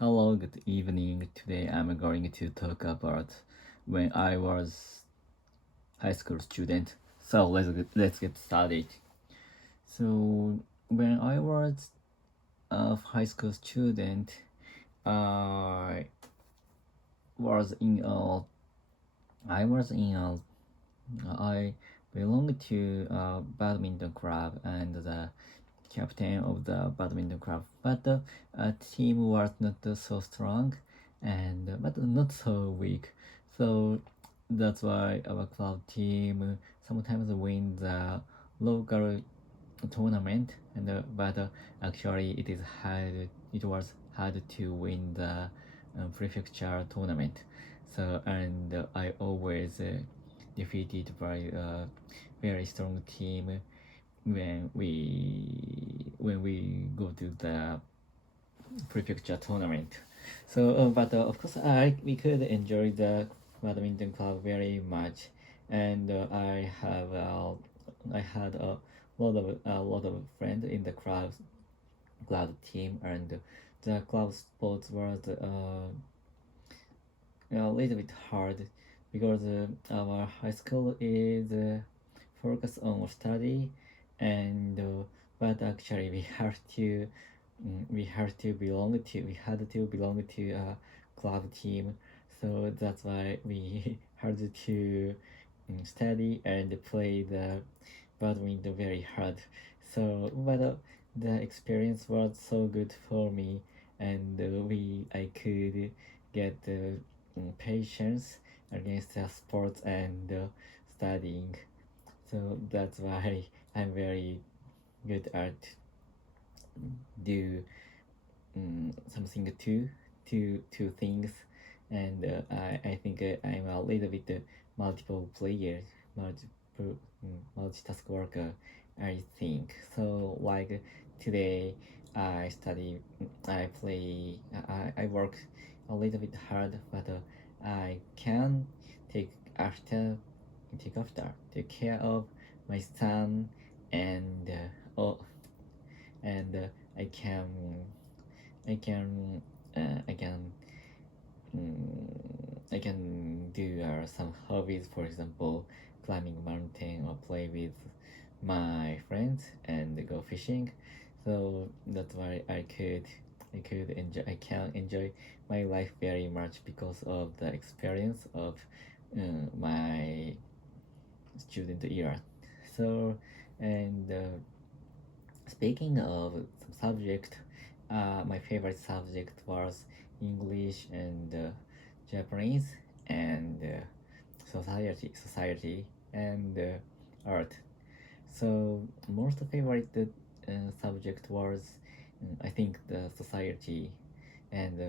Hello, good evening. Today I'm going to talk about when I was high school student. So let's get started. So when I was a high school student, I was in a I was in a I belonged to a badminton club and the captain of the badminton club, but the team was not so strong and but not so weak. So that's why our club team sometimes win the local tournament, and but actually it was hard to win the prefecture tournament. So and I always defeated by a very strong team when we go to the prefecture tournament. So, but of course, I we could enjoy the badminton club very much, and I had a lot of friends in the club team, and the club sports was a little bit hard because our high school is focused on study, and but actually we had to belong to a club team, so that's why we had to study and play the badminton very hard. So but the experience was so good for me, and we I could get patience against the sports and studying. So that's why I'm very good at do something two things, and I think I'm a little bit multiple player, multitask worker. I think so. Like today, I study, I play, I work a little bit hard, but I can take after take care of my son, and and I can I can I can do some hobbies, for example, climbing mountain or play with my friends and go fishing. So that's why I can enjoy my life very much because of the experience of my student era. So, and speaking of some subject, my favorite subject was English and Japanese and society and art. So most favorite subject was I think the society, and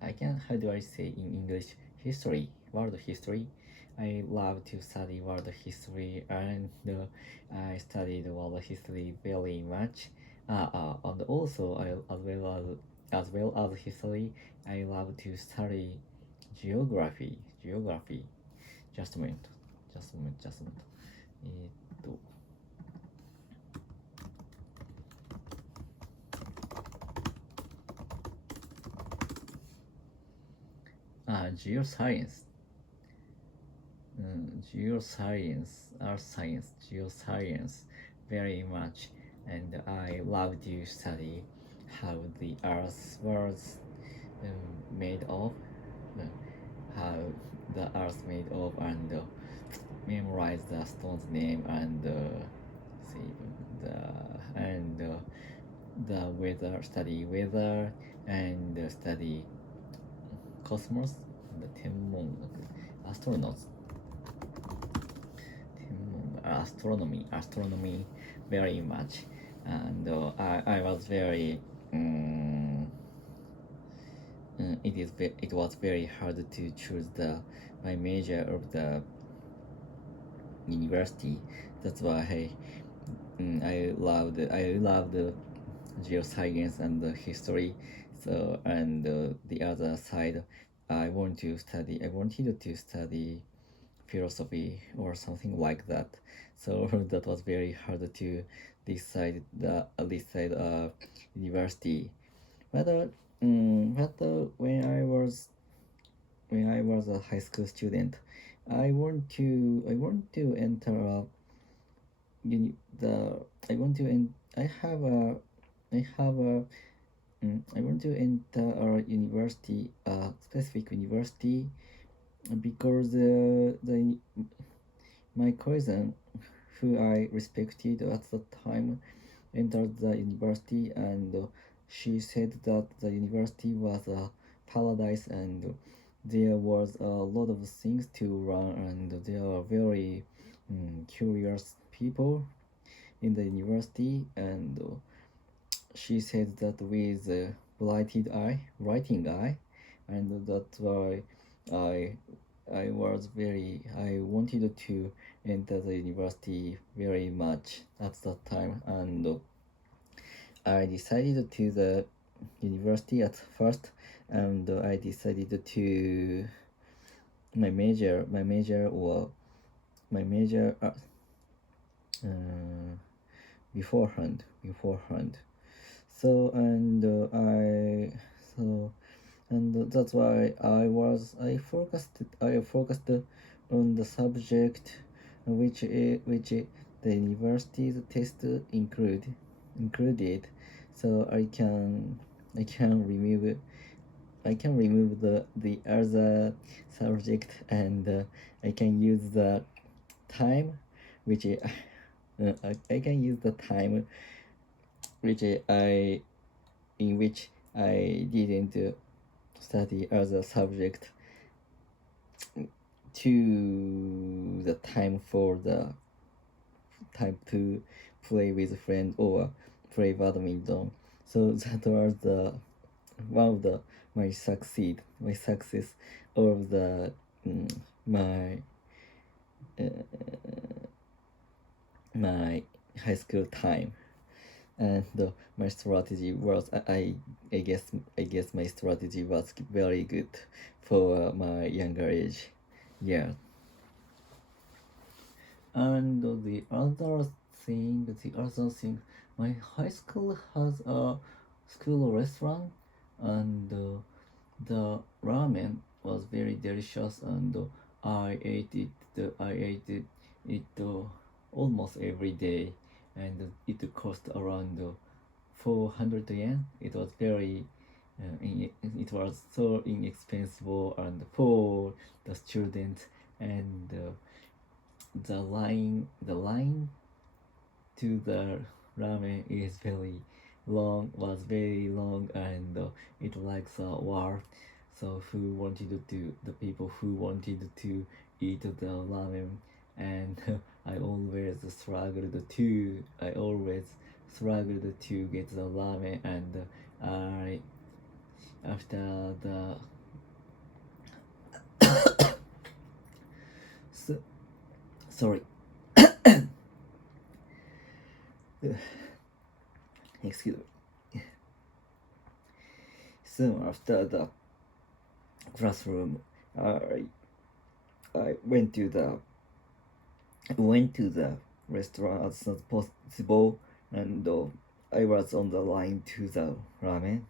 I can how do I say in English, history, world history. I love to study world history, and I studied world history very much. And also as well as history, I love to study geography. Geography. Just a minute. Just a minute. Just a minute. えーっと geoscience. Geoscience, earth science, geoscience very much, and I love to study how the earth was made of, uh, how the earth made of, and memorize the stone's name, and see the weather, study weather, and study cosmos, the 天文学 astronauts, astronomy very much, and I was very it was very hard to choose the my major of the university. That's why I loved geoscience and the history. So and the other side, I wanted to study philosophy or something like that. So that was very hard to decide university. But but when I was a high school student, I want to enter a the I want to en- I have a I want to enter a university, a specific university, because my cousin, who I respected at the time, entered the university, and she said that the university was a paradise, and there was a lot of things to learn, and there are very curious people in the university, and she said that with writing eye, and that's why I I wanted to enter the university very much at that time, and I decided to the university at first, and I decided to my major beforehand. So and I so and that's why I focused on the subject which the university's test included, so I can remove the other subject, and I can use the time which I can use the time which I in which I didn't study other subject to the time to play with friend or play badminton. So that was the one of the my success of the my my high school time. And my strategy was I guess my strategy was very good for my younger age. Yeah. And the other thing, my high school has a school restaurant, and the ramen was very delicious, and I ate it almost every day, and it cost around 400 yen. It was very it was so inexpensive and for the students, and the line to the ramen is very long, and it likes a war. So the people who wanted to eat the ramen, and I always struggled to get the ramen, and I after the so, sorry excuse me. Soon after the classroom, I I went to the restaurant as soon as possible, and I was on the line to the ramen.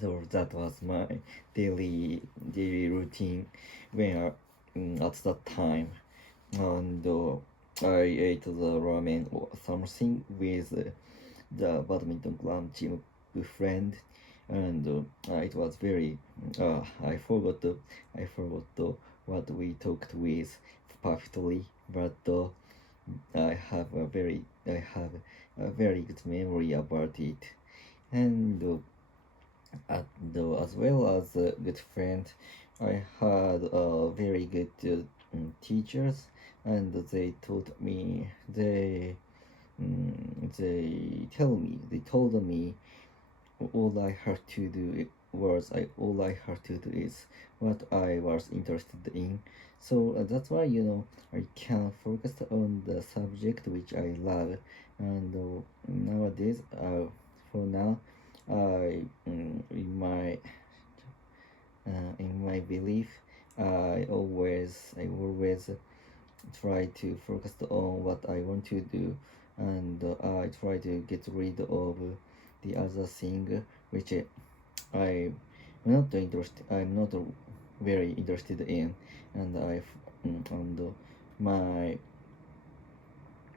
So that was my daily routine when at that time, and I ate the ramen or something with the badminton club team friend, and it was very I forgot what we talked with perfectly, but I have a very good memory about it, and as well as a good friend, I had very good teachers, and they told me all I had to do is what I was interested in. So that's why I can focus on the subject which I love, and nowadays, for now, I in my belief, I always try to focus on what I want to do, and I try to get rid of the other thing which I I'm not very interested in, and and my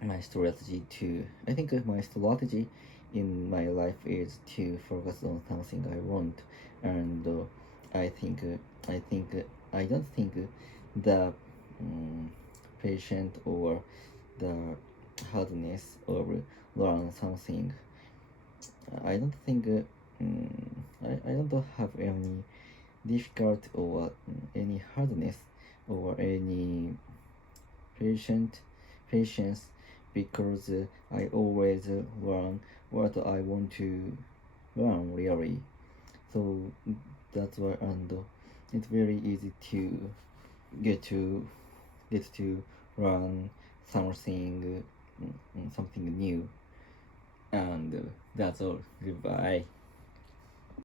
my strategy to I think my strategy in my life is to focus on something I want, and I think I don't think the patient or the hardness of learn something. I don't think I don't have any difficult or any hardness or any patient patience because I always learn what I want to learn really. So that's why, and it's very easy to get to get to learn something something new. And that's all. Goodbye.